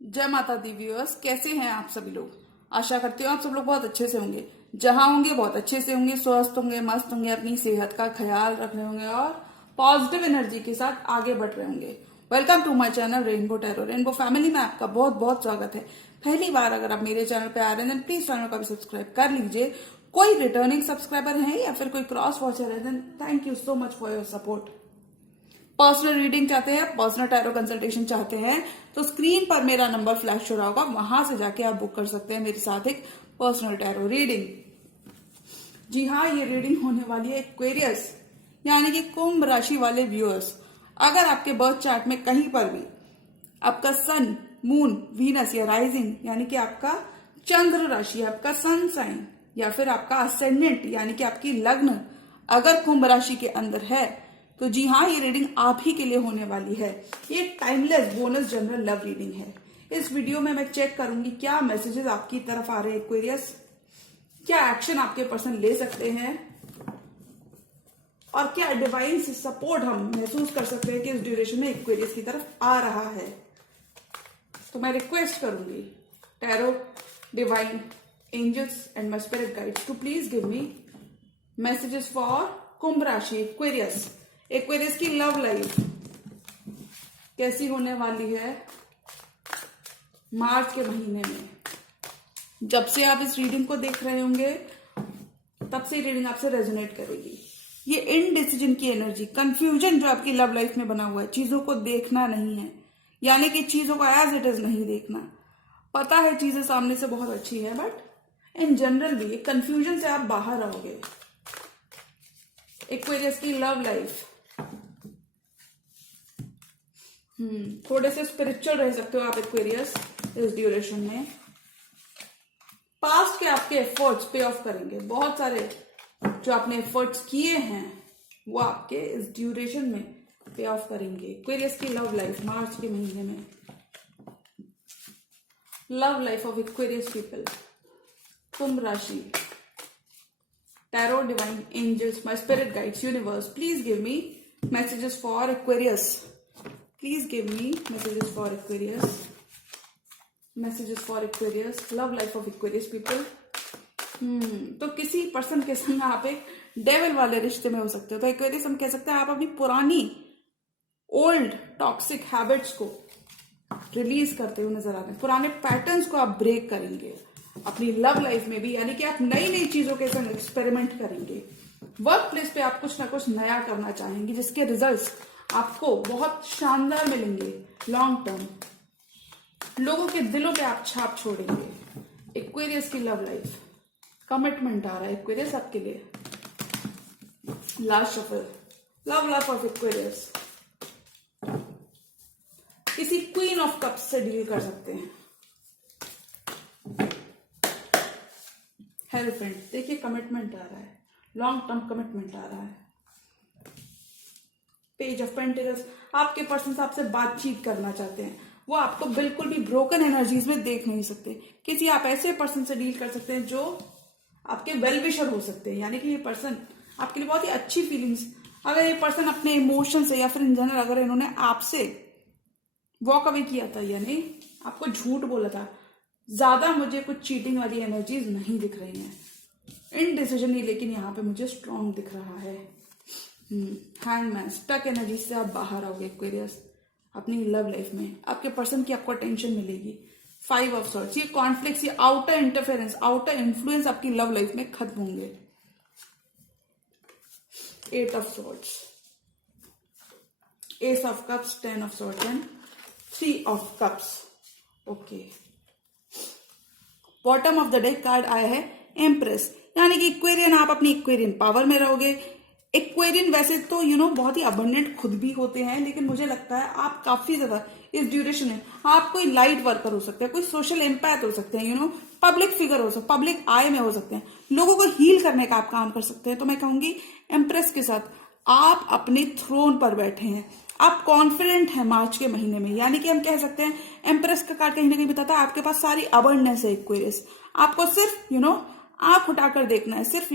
जय माता the viewers, कैसे हैं आप सभी लोग। आशा करती हूँ आप सब लोग बहुत अच्छे से होंगे। जहां होंगे बहुत अच्छे से होंगे, स्वस्थ होंगे, मस्त होंगे, अपनी सेहत का ख्याल रख रहे होंगे और पॉजिटिव एनर्जी के साथ आगे बढ़ रहे होंगे। Welcome to my channel rainbow tarot. Rainbow family में आपका बहुत बहुत स्वागत है। पहली बार अगर आप मेरे चैनल पे आ रहे हैं प्लीज चैनल को भी सब्सक्राइब कर लीजिए। कोई रिटर्निंग सब्सक्राइबर है या फिर कोई क्रॉस वॉचर है, then thank you so much for your support. Personal reading चाहते हैं, पर्सनल टैरो कंसल्टेशन चाहते हैं तो स्क्रीन पर मेरा नंबर फ्लैश हो रहा होगा, वहां से जाके आप बुक कर सकते हैं मेरे साथ एक पर्सनल टैरो रीडिंग। जी हाँ, ये रीडिंग होने वाली है एक्वेरियस यानी कि कुंभ राशि वाले व्यूअर्स। अगर आपके बर्थ चार्ट में कहीं पर भी आपका सन, मून, वीनस या राइजिंग यानी कि आपका चंद्र राशि, आपका सन साइन या फिर आपका असेंडेंट यानी कि आपकी लग्न अगर कुंभ राशि के अंदर है तो जी हाँ, ये रीडिंग आप ही के लिए होने वाली है। ये timeless bonus general love reading है। इस वीडियो में मैं चेक करूंगी क्या मैसेजेस आपकी तरफ आ रहे हैं एक्वेरियस, क्या एक्शन आपके पर्सन ले सकते हैं और क्या डिवाइन से सपोर्ट हम महसूस कर सकते हैं कि इस ड्यूरेशन में एक्वेरियस की तरफ आ रहा है। तो मैं रिक्वेस्ट करूंगी tarot, divine, angels and my spirit guides to please give me messages for कुंभ राशि एक्वेरियस। एक्वेरियस की लव लाइफ कैसी होने वाली है मार्च के महीने में। जब से आप इस रीडिंग को देख रहे होंगे तब से रीडिंग आपसे रेजोनेट करेगी। ये इनडिसीजन की एनर्जी, कंफ्यूजन जो आपकी लव लाइफ में बना हुआ है, चीजों को देखना नहीं है, यानी कि चीजों को एज इट इज नहीं देखना। पता है चीजें सामने से बहुत अच्छी है बट इन जनरल भी कंफ्यूजन से आप बाहर आओगे। एक्वेरियस की लव लाइफ थोड़े से स्पिरिचुअल रह सकते हो आप एक्वेरियस इस ड्यूरेशन में। पास्ट के आपके एफर्ट्स पे ऑफ करेंगे। बहुत सारे जो आपने एफर्ट्स किए हैं वो आपके इस ड्यूरेशन में पे ऑफ करेंगे। एक्वेरियस की लव लाइफ मार्च के महीने में। Love life of Aquarius people, कुंभ राशि, tarot, divine, angels, my spirit guides, universe, please give me messages for Aquarius. Please give me messages for Aquarius. Messages for Aquarius. Love life of Aquarius people. तो किसी person के संग आप एक devil वाले रिश्ते में हो सकते हो। तो Aquarius हम कह सकते हैं आप अपनी पुरानी ओल्ड टॉक्सिक हैबिट्स को रिलीज करते हुए नजर आ रहे हैं। पुराने पैटर्न्स को आप ब्रेक करेंगे अपनी लव लाइफ में भी, यानी कि आप नई नई चीजों के संग एक्सपेरिमेंट करेंगे। वर्क प्लेस पे आप कुछ ना कुछ नया करना चाहेंगे जिसके रिजल्ट्स आपको बहुत शानदार मिलेंगे लॉन्ग टर्म। लोगों के दिलों पे आप छाप छोड़ेंगे। एक्वेरियस की लव लाइफ, कमिटमेंट आ रहा है एक्वेरियस आपके लिए। Last shuffle, love life of Aquarius किसी क्वीन ऑफ कप्स से डील कर सकते हैं। हेल्पेंट, देखिए कमिटमेंट आ रहा है, लॉन्ग टर्म कमिटमेंट आ रहा है। पेज ऑफ पेंटिकल्स, आपके पर्सन आपसे बातचीत करना चाहते हैं, वो आपको बिल्कुल भी ब्रोकन एनर्जीज में देख नहीं सकते। किसी आप ऐसे पर्सन से डील कर सकते हैं जो आपके वेल विशर हो सकते हैं, यानी कि ये पर्सन आपके लिए बहुत ही अच्छी फीलिंग्स। अगर ये पर्सन अपने इमोशन से या फिर इन जनरल अगर इन्होंने आपसे वॉक अवे किया था, यानी आपको झूठ बोला था, ज्यादा मुझे कुछ चीटिंग वाली एनर्जीज नहीं दिख रही हैं। इनडिसीजन ही लेकिन यहाँ पे मुझे स्ट्रांग दिख रहा है। हैंगमैन, स्टक एनर्जी से आप बाहर आओगे एक्वेरियस अपनी लव लाइफ में। आपके पर्सन की आपको अटेंशन मिलेगी। 5 ऑफ सॉर्ड्स, ये कॉन्फ्लिक्ट्स, ये आउटर इंटरफेरेंस, आउटर इन्फ्लुएंस आपकी लव लाइफ में खत्म होंगे। 8 of swords, S of cups, 10 of swords and 3 of cups. Okay, bottom of the day card आया है एम्प्रेस, यानी कि इक्वेरियन, आप अपनी इक्वेरियन पावर में रहोगे। एक्वेरियन वैसे तो बहुत ही अबंडेंट खुद भी होते हैं, लेकिन मुझे लगता है आप काफी ज्यादा इस ड्यूरेशन में आप कोई लाइट वर्कर हो सकते हैं, कोई सोशल एम्पैथ हो सकते हैं, पब्लिक फिगर हो सकते, पब्लिक आई में हो सकते हैं, लोगों को हील करने का आप काम कर सकते हैं। तो मैं कहूंगी एम्प्रेस के साथ आप अपने थ्रोन पर बैठे हैं, आप कॉन्फिडेंट हैं मार्च के महीने में, यानी कि हम कह सकते हैं एम्प्रेस का कार्ड कहीं ना कहीं बताता है आपके पास सारी अबंडेंस है एक्वेरियस। आपको सिर्फ आंख उठाकर देखना है, सिर्फ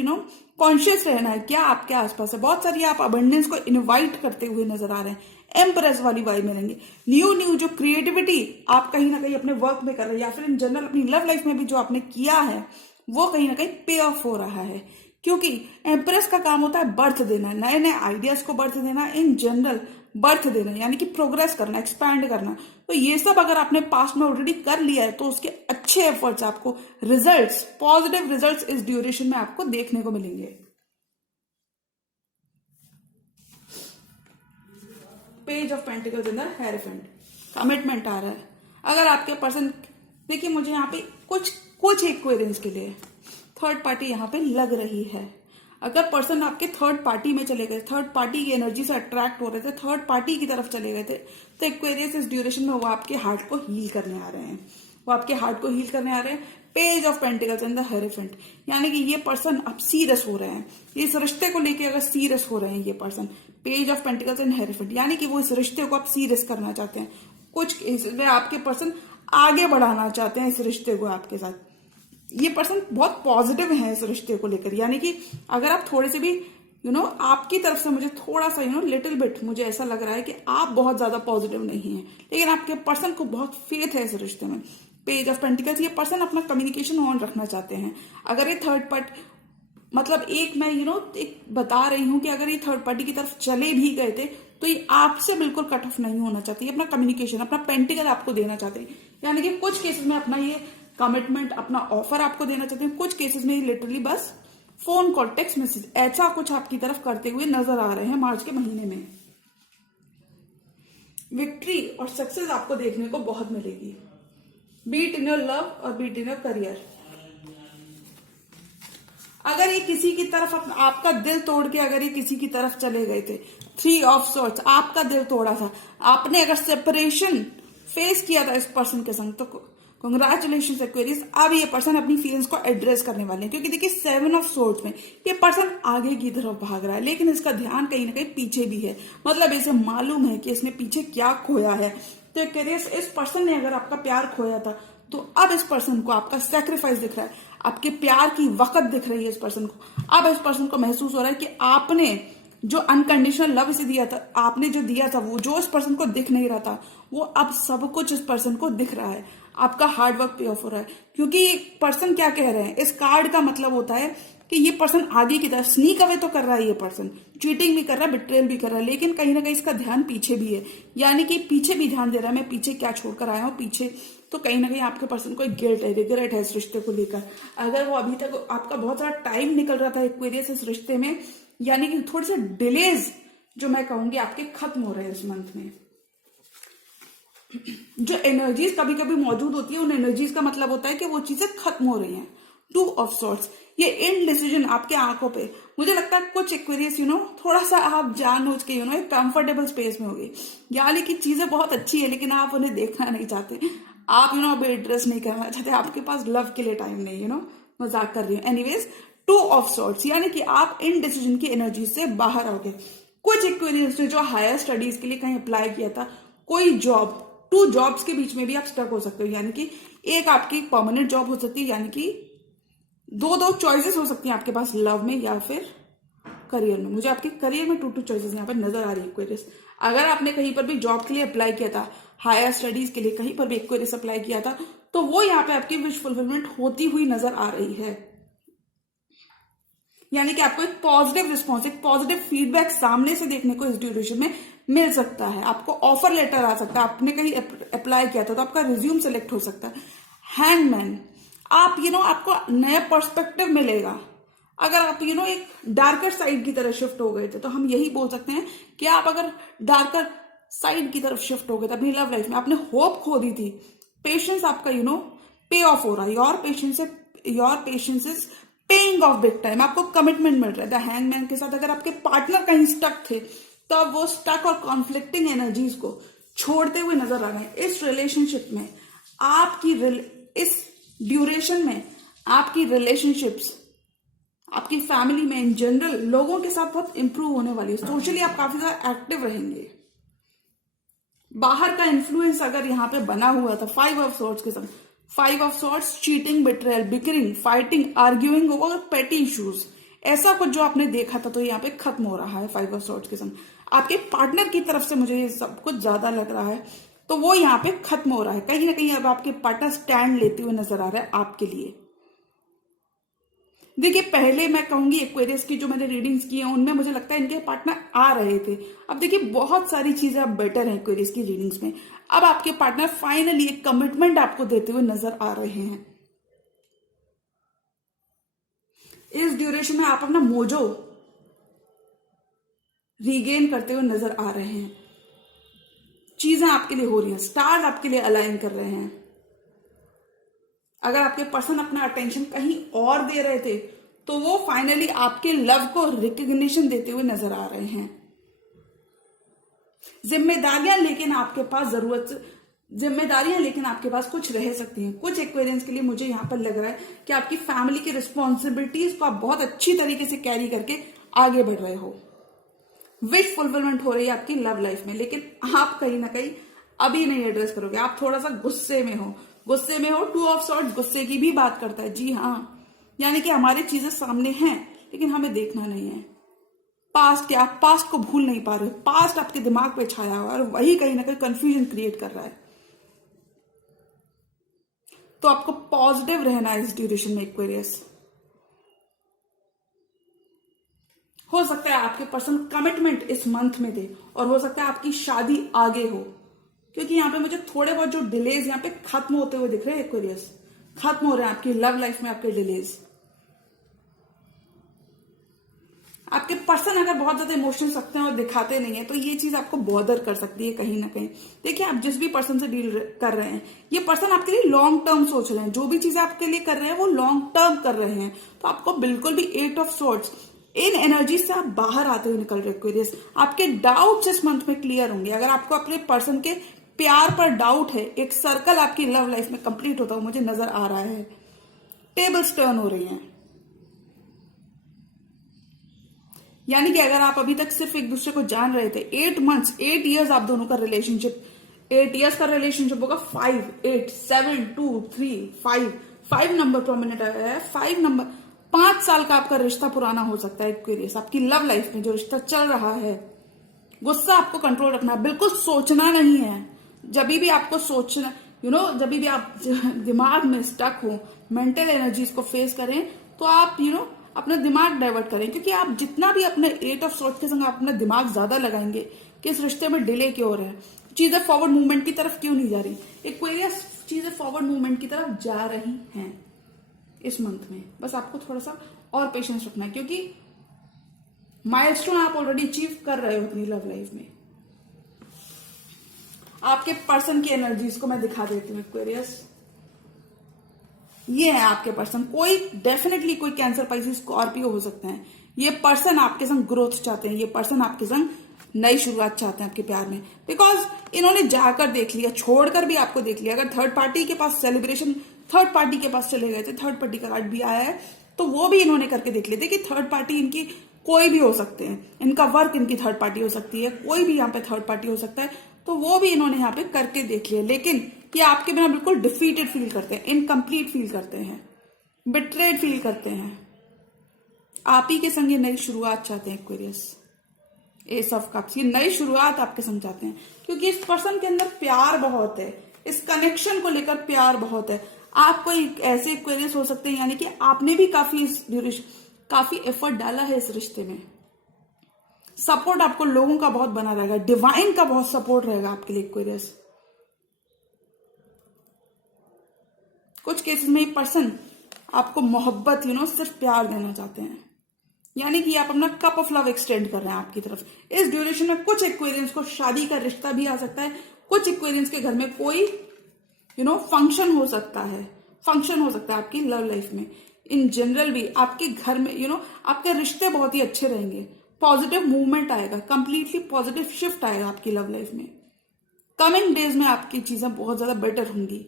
कॉन्शियस रहना है क्या आपके आसपास है। बहुत सारी आप अबंडेंस को इनवाइट करते हुए नजर आ रहे हैं। एम्प्रेस वाली वाइब में रहेंगे। न्यू न्यू जो क्रिएटिविटी आप कहीं ना कहीं अपने वर्क में कर रहे हैं या फिर इन जनरल अपनी लव लाइफ में भी जो आपने किया है वो कहीं ना कहीं पे ऑफ हो रहा है, क्योंकि एम्प्रेस का काम होता है बर्थ देना, नए नए आइडियाज को बर्थ देना, इन जनरल बर्थ देना, यानी कि प्रोग्रेस करना, एक्सपैंड करना। तो ये सब अगर आपने पास्ट में ऑलरेडी कर लिया है तो उसके अच्छे एफर्ट्स आपको रिजल्ट्स, पॉजिटिव रिजल्ट्स इस ड्यूरेशन में आपको देखने को मिलेंगे। Page of pentacles in the hierophant, commitment आ रहा है। अगर आपके पर्सन, देखिए मुझे यहाँ पे कुछ इक्वेरेंस के लिए थर्ड पार्टी यहाँ पे लग रही है। अगर पर्सन आपके थर्ड पार्टी में चले गए, थर्ड पार्टी की एनर्जी से अट्रैक्ट हो रहे थे, थर्ड पार्टी की तरफ चले गए थे, तो एक्वेरियस इस ड्यूरेशन में वो आपके हार्ट को हील करने आ रहे हैं, वो आपके हार्ट को हील करने आ रहे हैं। Page of pentacles in the hierophant, यानी कि ये पर्सन अब सीरियस हो रहे हैं, इस रिश्ते को लेके अगर सीरियस हो रहे हैं ये person, page of pentacles in hierophant, यानी कि वो इस रिश्ते को आप सीरियस करना चाहते हैं। कुछ इसमें आपके पर्सन आगे बढ़ाना चाहते हैं इस रिश्ते को आपके साथ। ये पर्सन बहुत पॉजिटिव है इस रिश्ते को लेकर, यानी कि अगर आप थोड़े से भी आपकी तरफ से मुझे थोड़ा सा लिटिल बिट मुझे ऐसा लग रहा है कि आप बहुत ज्यादा पॉजिटिव नहीं है, लेकिन आपके पर्सन को बहुत फेथ है इस रिश्ते में। पेज ऑफ पेंटिकल्स, ये पर्सन अपना कम्युनिकेशन ऑन रखना चाहते हैं। अगर ये थर्ड पार्टी, मतलब एक मैं एक बता रही हूं कि अगर ये थर्ड पार्टी की तरफ चले भी गए थे तो ये आपसे बिल्कुल कट ऑफ नहीं होना चाहते, ये अपना कम्युनिकेशन, अपना पेंटिकल आपको देना चाहते हैं। यानी कि कुछ केसेस में अपना ये कमिटमेंट, अपना ऑफर आपको देना चाहते हैं, कुछ केसेस में लिटरली बस फोन कॉल, टेक्स्ट मैसेज, ऐसा कुछ आपकी तरफ करते हुए नजर आ रहे हैं मार्च के महीने में। विक्ट्री और सक्सेस आपको देखने को बहुत मिलेगी, बीट इन योर लव और बीट इन योर करियर। अगर ये किसी की तरफ आपका दिल तोड़ के अगर ये किसी की तरफ चले गए थे, 3 ऑफ सॉर्ट्स, आपका दिल तोड़ा था, आपने अगर सेपरेशन फेस किया था इस पर्सन के संग, तो कांग्रेचुलेशंस एक्वेरियस। अब ये पर्सन अपनी फीलिंग्स को एड्रेस करने वाले हैं, क्योंकि देखिए 7 ऑफ सोर्ड्स में ये पर्सन आगे की तरफ भाग रहा है, लेकिन इसका ध्यान कहीं ना कहीं पीछे भी है। मतलब इसे मालूम है कि इसने पीछे क्या खोया है। तो एक्वेरियस, इस पर्सन ने अगर आपका प्यार खोया था तो अब इस पर्सन को आपका सेक्रीफाइस दिख रहा है, आपके प्यार की वक़्त दिख रही है इस पर्सन को। अब इस पर्सन को महसूस हो रहा है कि आपने जो अनकंडीशनल लव इसे दिया था, आपने जो दिया था, वो जो इस पर्सन को दिख नहीं रहा था, वो अब सब कुछ इस पर्सन को दिख रहा है। आपका हार्ड वर्क पे ऑफ हो रहा है, क्योंकि पर्सन क्या कह रहे हैं, इस कार्ड का मतलब होता है कि ये पर्सन आगे की तरफ स्नीक अवे तो कर रहा है, ये पर्सन चीटिंग भी कर रहा है, बिट्रेयल भी कर रहा है, लेकिन कहीं ना कहीं इसका ध्यान पीछे भी है, यानी कि पीछे भी ध्यान दे रहा है, मैं पीछे क्या छोड़कर आया हूँ पीछे। तो कहीं ना कहीं आपके पर्सन को एक गिल्ट है, रिग्रेट है इस रिश्ते को लेकर। अगर वो अभी तक आपका बहुत सारा टाइम निकल रहा था एक्वेरियस इस रिश्ते में, यानी कि थोड़े से डिलेज जो मैं कहूंगी आपके खत्म हो रहे हैं इस मंथ में। जो एनर्जीज कभी कभी मौजूद होती है, उन एनर्जीज का मतलब होता है कि वो चीजें खत्म हो रही हैं। 2 ऑफ सॉर्ट्स, ये इनडिसीजन आपके आंखों पे, मुझे लगता है कुछ एक्वेरियस थोड़ा सा आप जानबूझ के एक कंफर्टेबल स्पेस में हो गई, यानी कि चीजें बहुत अच्छी है लेकिन आप उन्हें देखना नहीं चाहते, आप अभी एड्रेस नहीं करना चाहते, आपके पास लव के लिए टाइम नहीं, मजाक कर रही हूँ। एनीवेज, 2 ऑफ सॉर्ट्स, यानी कि आप इनडिसीजन की एनर्जी से बाहर आओगे। कुछ एक्वेरियस ने जो हायर स्टडीज के लिए कहीं अप्लाई किया था, कोई जॉब, 2 जॉब्स के बीच में भी आप स्टक हो सकते हो, यानी कि एक आपकी परमानेंट जॉब हो सकती है, यानी कि 2 चॉइसेस हो सकती हैं आपके पास, लव में या फिर करियर में। मुझे आपके करियर में 2 चॉइसेस यहाँ पर नजर आ रही है एक्वेरियस। अगर आपने कहीं पर भी जॉब के लिए अप्लाई किया था, हायर स्टडीज के लिए कहीं पर भी एक्वेरियस अप्लाई किया था, तो वो यहाँ पे आपकी विश फुलफिलमेंट होती हुई नजर आ रही है, यानी कि आपको एक पॉजिटिव रिस्पॉन्स, एक पॉजिटिव फीडबैक सामने से देखने को इस ड्यूरेशन में मिल सकता है। आपको ऑफर लेटर आ सकता है, आपने कहीं अप्लाई किया था तो आपका रिज्यूम सेलेक्ट हो सकता है। हैंगमैन, आप आपको नया पर्सपेक्टिव मिलेगा। अगर आप एक डार्कर साइड की तरफ शिफ्ट हो गए थे, तो हम यही बोल सकते हैं कि आप अगर डार्कर साइड की तरफ शिफ्ट हो गए थे अपनी लव लाइफ में, आपने होप खो दी थी, पेशेंस आपका पे ऑफ हो रहा है, your patience is paying off big time, आपको कमिटमेंट मिल रहा है। द हैंगमैन के साथ अगर आपके पार्टनर कहीं स्टक थे, तो अब वो स्टक और कॉन्फ्लिक्टिंग एनर्जीज को छोड़ते हुए नजर आ रहे हैं। इस रिलेशनशिप में इस ड्यूरेशन में आपकी रिलेशनशिप्स, आपकी फैमिली में, इन जनरल लोगों के साथ बहुत इंप्रूव होने वाली है। सोशली आप काफी ज्यादा एक्टिव रहेंगे। बाहर का इन्फ्लुएंस अगर यहाँ पे बना हुआ था 5 ऑफ सॉर्ट्स के साथ, 5 of swords, cheating, betrayal, bickering, fighting, arguing over petty issues, ऐसा कुछ जो आपने देखा था, तो यहाँ पे खत्म हो रहा है 5 ऑफ सॉर्ट्स के साथ। आपके पार्टनर की तरफ से मुझे ये सब कुछ ज्यादा लग रहा है, तो वो यहाँ पे खत्म हो रहा है। कहीं ना कहीं अब आपके पार्टनर स्टैंड लेते हुए नजर आ रहा है आपके लिए। देखिए, पहले मैं कहूंगी एक्वेरियस की जो मैंने रीडिंग्स की हैं उनमें मुझे लगता है इनके पार्टनर आ रहे थे। अब देखिए, बहुत सारी चीजें अब बेटर हैं एक्वेरियस की रीडिंग्स में। अब आपके पार्टनर फाइनली एक कमिटमेंट आपको देते हुए नजर आ रहे हैं। इस ड्यूरेशन में आप अपना मोजो रीगेन करते हुए नजर आ रहे हैं। चीजें आपके लिए हो रही हैं, स्टार्स आपके लिए अलाइन कर रहे हैं। अगर आपके पर्सन अपना अटेंशन कहीं और दे रहे थे, तो वो फाइनली आपके लव को रिकग्निशन देते हुए नजर आ रहे हैं। जिम्मेदारियां लेकिन आपके पास कुछ रह सकती हैं। कुछ एक्वेरियंस के लिए मुझे यहां पर लग रहा है कि आपकी फैमिली की रिस्पॉन्सिबिलिटीज को आप बहुत अच्छी तरीके से कैरी करके आगे बढ़ रहे हो। विश फुलफिलमेंट हो रही है आपकी लव लाइफ में, लेकिन आप कहीं ना कहीं अभी नहीं एड्रेस करोगे। आप थोड़ा सा गुस्से में हो। 2 ऑफ सॉर्ड्स गुस्से की भी बात करता है। जी हाँ, यानी कि हमारी चीजें सामने हैं लेकिन हमें देखना नहीं है। पास्ट क्या, आप पास्ट को भूल नहीं पा रहे हो। पास्ट आपके दिमाग पे छाया हुआ है और वही कहीं ना कहीं कंफ्यूजन क्रिएट कर रहा है। तो आपको पॉजिटिव रहना है इस ड्यूरेशन में एक्वेरियस। हो सकता है आपके पर्सन कमिटमेंट इस मंथ में दे, और हो सकता है आपकी शादी आगे हो, क्योंकि यहां पे मुझे थोड़े बहुत जो डिलेज यहां पे खत्म होते हुए दिख रहे हैं एक्वेरियस। खत्म हो रहे हैं आपकी लव लाइफ में आपके डिलेज। आपके पर्सन अगर बहुत ज्यादा इमोशंस रखते हैं और दिखाते नहीं है, तो ये चीज आपको बॉदर कर सकती है कहीं ना कहीं। देखिए, आप जिस भी पर्सन से डील कर रहे हैं, ये पर्सन आपके लिए लॉन्ग टर्म सोच रहे हैं। जो भी चीजें आपके लिए कर रहे हैं वो लॉन्ग टर्म कर रहे हैं। तो आपको बिल्कुल भी 8 ऑफ सॉर्ड्स इन एनर्जी से आप बाहर आते हुए निकल रहे हैं एक्वेरियस। आपके डाउट्स इस मंथ में क्लियर होंगे। अगर आपको अपने पर्सन के प्यार पर डाउट है, एक सर्कल आपकी लव लाइफ में कंप्लीट होता हुआ मुझे नजर आ रहा है। टेबल्स टर्न हो रही हैं। यानी कि अगर आप अभी तक सिर्फ एक दूसरे को जान रहे थे, 8 मंथ्स 8 ईयर्स आप दोनों का रिलेशनशिप, 8 ईयर्स का रिलेशनशिप होगा। 5 8 7 2 3 5 नंबर प्रोमिनेंट आया है। 5 नंबर, 5 साल का आपका रिश्ता पुराना हो सकता है एक्वेरियस। आपकी लव लाइफ में जो रिश्ता चल रहा है, गुस्सा आपको कंट्रोल रखना है, बिल्कुल सोचना नहीं है। जब भी आपको सोचना, जब भी आप दिमाग में स्टक हो, मेंटल एनर्जीज को फेस करें, तो आप अपना दिमाग डाइवर्ट करें। क्योंकि आप जितना भी अपने 8 ऑफ सॉर्ड्स के संग अपना दिमाग ज्यादा लगाएंगे कि इस रिश्ते में डिले क्यों हो रहा है, चीजें फॉरवर्ड मूवमेंट की तरफ क्यों नहीं जा रही। एक्वेरियस, चीजें फॉरवर्ड मूवमेंट की तरफ जा रही हैं इस मंथ में। बस आपको थोड़ा सा और पेशेंस रखना है, क्योंकि माइलस्टोन आप ऑलरेडी अचीव कर रहे हो अपनी लव लाइफ में। आपके पर्सन की एनर्जीज को मैं दिखा देती हूँ एक्वेरियस। ये है आपके पर्सन। कोई डेफिनेटली कोई कैंसर, पाइसेस, स्कॉर्पियो हो सकते हैं। ये पर्सन आपके संग ग्रोथ चाहते हैं। ये पर्सन आपके संग नई शुरुआत चाहते हैं आपके प्यार में, बिकॉज इन्होंने जाकर देख लिया, छोड़कर भी आपको देख लिया। अगर थर्ड पार्टी के पास सेलिब्रेशन, थर्ड पार्टी के पास चले गए थे, थर्ड पार्टी का कार्ड भी आया है, तो वो भी इन्होंने करके देख लिया। देखिए, थर्ड पार्टी इनकी कोई भी हो सकते हैं, इनका वर्क इनकी थर्ड पार्टी हो सकती है, कोई भी यहाँ पे थर्ड पार्टी हो सकता है, तो वो भी इन्होंने यहाँ पे करके देख लिया। लेकिन ये आपके बिना बिल्कुल डिफीटेड फील करते हैं, इनकम्प्लीट फील करते हैं, बिट्रेड फील करते हैं। आप ही के संग ये नई शुरुआत चाहते हैं एक्वेरियस। एस ऑफ कप्स, ये नई शुरुआत आपके संग चाहते हैं, क्योंकि इस पर्सन के अंदर प्यार बहुत है, इस कनेक्शन को लेकर प्यार बहुत है। आप कोई ऐसे एक्वेरियस हो सकते हैं, यानी कि आपने भी काफी एफर्ट डाला है इस रिश्ते में। सपोर्ट आपको लोगों का बहुत बना रहेगा, डिवाइन का बहुत सपोर्ट रहेगा आपके लिए एक्वेरियस। कुछ केसेस में ये पर्सन आपको मोहब्बत, सिर्फ प्यार देना चाहते हैं, यानी कि आप अपना कप ऑफ लव एक्सटेंड कर रहे हैं आपकी तरफ। इस ड्यूरेशन में कुछ एक्वेरियंस को शादी का रिश्ता भी आ सकता है। कुछ एक्वेरियंस के घर में कोई फंक्शन हो सकता है, आपकी लव लाइफ में। इन जनरल भी आपके घर में आपके रिश्ते बहुत ही अच्छे रहेंगे। पॉजिटिव मूवमेंट आएगा, कंप्लीटली पॉजिटिव शिफ्ट आएगा आपकी लव लाइफ में। कमिंग डेज में आपकी चीजें बहुत ज्यादा बेटर होंगी।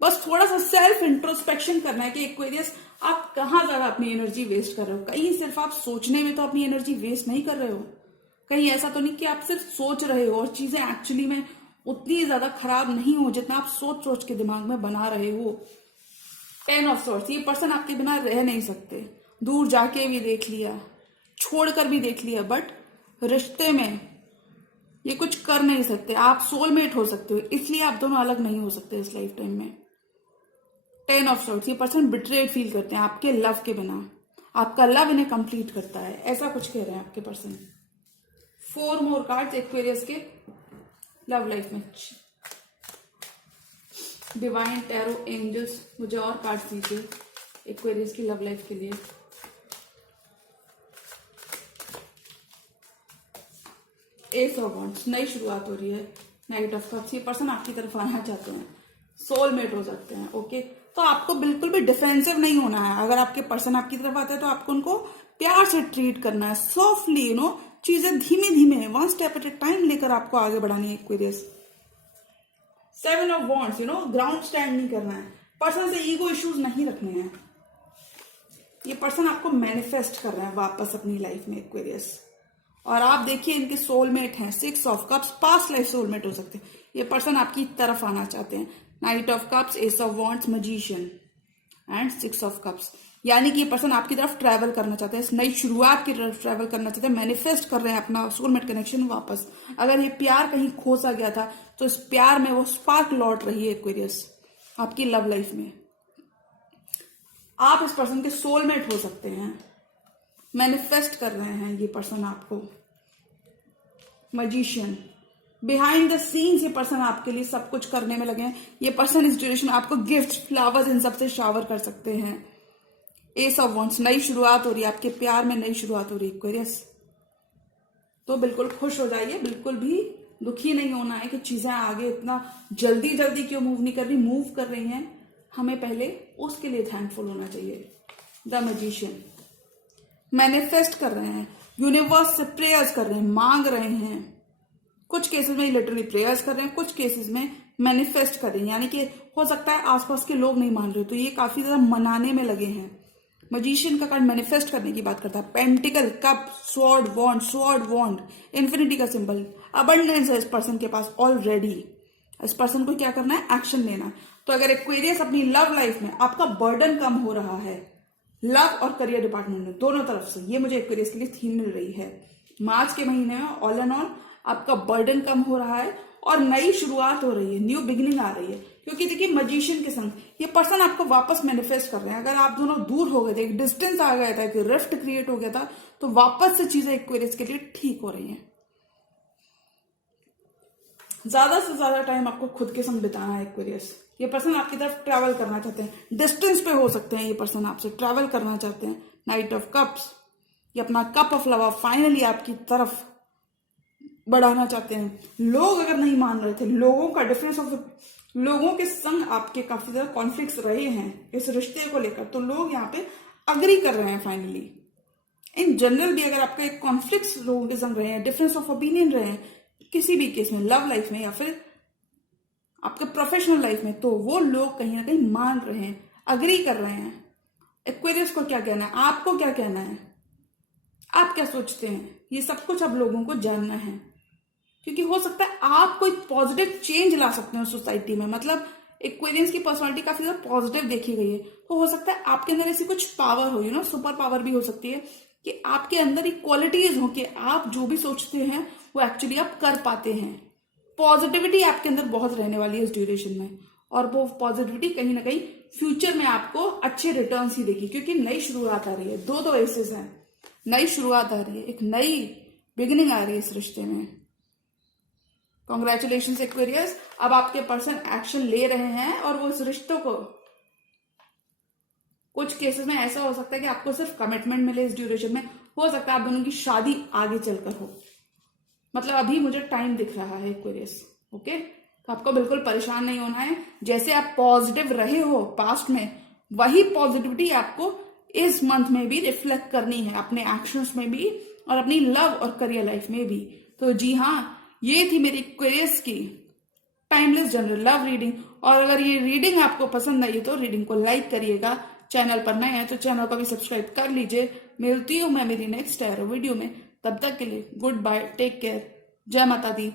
बस थोड़ा सा सेल्फ इंट्रोस्पेक्शन करना है कि एक्वेरियस, आप कहाँ ज्यादा अपनी एनर्जी वेस्ट कर रहे हो। कहीं सिर्फ आप सोचने में तो अपनी एनर्जी वेस्ट नहीं कर रहे हो। कहीं ऐसा तो नहीं कि आप सिर्फ सोच रहे हो और चीजें एक्चुअली में उतनी ज्यादा खराब नहीं हो जितना आप सोच सोच के दिमाग में बना रहे हो। 10 ऑफ सॉर्ड्स, ये पर्सन आपके बिना रह नहीं सकते। दूर जाके भी देख लिया, छोड़कर भी देख लिया, बट रिश्ते में ये कुछ कर नहीं सकते, आप सोलमेट हो सकते हो, इसलिए आप दोनों अलग नहीं हो सकते इस लाइफ टाइम में। 10 ऑफ सॉर्ड्स, ये पर्सन बिट्रेड फील करते हैं आपके लव के बिना, आपका लव इन्हें कंप्लीट करता है, ऐसा कुछ कह रहे हैं आपके पर्सन। 4 मोर कार्ड्स एक्वेरियस के लव लाइफ में। डिवाइन, टैरो, एंजल्स, मुझे और कार्ड्स दीजिए एक्वेरियस की लव लाइफ के लिए। एस ऑफ वांड्स, नई शुरुआत हो रही है। नाइट ऑफ कप्स, ये पर्सन आपकी तरफ आना चाहते हैं, सोलमेट हो सकते हैं। ओके, तो आपको बिल्कुल भी डिफेंसिव नहीं होना है। अगर आपके पर्सन आपकी तरफ आते हैं तो आपको उनको प्यार से ट्रीट करना है, सॉफ्टली, चीजें धीमे धीमे, 1 स्टेप एट ए टाइम लेकर आपको आगे बढ़ानी है Aquarius. 7 of wands, ground stand नहीं करना है, पर्सन से ईगो इश्यूज नहीं रखने हैं। ये पर्सन आपको मैनिफेस्ट कर रहे हैं वापस अपनी लाइफ में एक्वेरियस, और आप देखिए इनके सोलमेट हैं। 6 of cups, past life soulmate हो सकते हैं। ये पर्सन आपकी तरफ आना चाहते हैं। Night of cups, S of wands, magician and 6 of cups, यानी कि ये पर्सन आपकी तरफ ट्रैवल करना चाहते हैं, इस नई शुरुआत की तरफ ट्रैवल करना चाहते हैं, मैनिफेस्ट कर रहे हैं अपना सोलमेट कनेक्शन वापस। अगर ये प्यार कहीं खो सा गया था तो इस प्यार में वो स्पार्क लौट रही है एक्वेरियस आपकी लव लाइफ में। आप इस पर्सन के सोलमेट हो सकते हैं, मैनिफेस्ट कर रहे हैं ये पर्सन आपको। मैजिशियन, बिहाइंड द सीन्स ये पर्सन आपके लिए सब कुछ करने में लगे हैं। ये पर्सन इस ड्यूरेशन में आपको गिफ्ट, फ्लावर्स, इन सबसे शावर कर सकते हैं। एस ऑफ वॉन्ड्स, नई शुरुआत हो रही है आपके प्यार में, नई शुरुआत हो रही है एक्वेरियस। तो बिल्कुल खुश हो जाइए, बिल्कुल भी दुखी नहीं होना है कि चीजें आगे इतना जल्दी जल्दी क्यों मूव नहीं कर रही, मूव कर रही हैं। हमें पहले उसके लिए थैंकफुल होना चाहिए। द मैजिशियन, मैनिफेस्ट कर रहे हैं, यूनिवर्स से प्रेयर्स कर रहे हैं, मांग रहे हैं। कुछ केसेस में लिटरली प्रेयर्स कर रहे हैं, कुछ केसेस में मैनिफेस्ट कर रहे हैं, यानी कि हो सकता है आसपास के लोग नहीं मान रहे, तो ये काफी ज्यादा मनाने में लगे हैं। मैजिशियन का कार्ड मैनिफेस्ट करने की बात करता है। पेंटिकल, कप, स्वॉर्ड वॉन्ड, इन्फिनिटी का सिंबल, अबंडेंस है इस पर्सन के पास ऑलरेडी। इस पर्सन को क्या करना है, एक्शन लेना। तो अगर एक्वेरियस अपनी लव लाइफ में, आपका बर्डन कम हो रहा है लव और करियर डिपार्टमेंट में, दोनों तरफ से, ये मुझे एक्वेरियस के लिए थीम मिल रही है। मार्च के महीने में ऑल एंड ऑल आपका बर्डन कम हो रहा है और नई शुरुआत हो रही है, न्यू बिगिनिंग आ रही है। क्योंकि देखिए मैजिशियन के संग ये पर्सन आपको वापस मैनिफेस्ट कर रहे हैं। अगर आप दोनों दूर हो गए थे, एक डिस्टेंस आ गया था, एक रिफ्ट क्रिएट हो गया था, तो वापस से चीजें एक्वेरियस के लिए ठीक हो रही हैं। ज्यादा से ज्यादा टाइम आपको खुद के संग बिताना है एक्वेरियस। ये पर्सन आपकी तरफ ट्रैवल करना चाहते हैं, डिस्टेंस पे हो सकते हैं ये पर्सन आपसे ट्रैवल करना चाहते हैं। नाइट ऑफ कप्स, ये अपना कप ऑफ लव फाइनली आपकी तरफ बढ़ाना चाहते हैं। लोग अगर नहीं मान रहे थे, लोगों का डिफरेंस ऑफ, लोगों के संग आपके काफी ज्यादा कॉन्फ्लिक्ट्स रहे हैं इस रिश्ते को लेकर, तो लोग यहाँ पे अग्री कर रहे हैं फाइनली। इन जनरल भी अगर आपके कॉन्फ्लिक्ट्स लोगों के संग रहे हैं, डिफरेंस ऑफ ओपिनियन रहे हैं किसी भी केस में, लव लाइफ में या फिर आपके प्रोफेशनल लाइफ में, तो वो लोग कहीं ना कहीं मान रहे हैं, अग्री कर रहे हैं। एक्वेरियस को क्या कहना है, आपको क्या कहना है, आप क्या सोचते हैं, ये सब कुछ अब लोगों को जानना है। क्योंकि हो सकता है आप कोई पॉजिटिव चेंज ला सकते हो सोसाइटी में। मतलब एक्वेरियंस की पर्सनालिटी काफी ज्यादा पॉजिटिव देखी गई है, तो हो सकता है आपके अंदर ऐसी कुछ पावर हो, सुपर पावर भी हो सकती है कि आपके अंदर एक क्वालिटीज हो कि आप जो भी सोचते हैं वो एक्चुअली आप कर पाते हैं। पॉजिटिविटी आपके अंदर बहुत रहने वाली है इस ड्यूरेशन में, और वो पॉजिटिविटी कहीं ना कहीं फ्यूचर में आपको अच्छे रिटर्न्स ही देगी, क्योंकि नई शुरुआत आ रही है। दो एसेस हैं, नई शुरुआत आ रही है, एक नई बिगिनिंग आ रही है इस रिश्ते में। कॉन्ग्रेचुलेशन एक्वेरियस, अब आपके पर्सन एक्शन ले रहे हैं और वो इस रिश्तों को, कुछ केसेस में ऐसा हो सकता है कि आपको सिर्फ कमिटमेंट मिले इस ड्यूरेशन में, हो सकता है आप दोनों की शादी आगे चलकर हो। मतलब अभी मुझे टाइम दिख रहा है एक्वेरियस। ओके, तो आपको बिल्कुल परेशान नहीं होना है। जैसे आप पॉजिटिव रहे हो पास्ट में, वही पॉजिटिविटी आपको इस मंथ में भी रिफ्लेक्ट करनी है, अपने एक्शंस में भी और अपनी लव और करियर लाइफ में भी। तो जी हाँ, ये थी मेरी एक्वेरियस की टाइमलेस जनरल लव रीडिंग। और अगर ये रीडिंग आपको पसंद आई तो रीडिंग को लाइक करिएगा, चैनल पर नए हैं तो चैनल को भी सब्सक्राइब कर लीजिए। मिलती हूँ मैं मेरी नेक्स्ट वीडियो में, तब तक के लिए गुड बाय, टेक केयर, जय माता दी।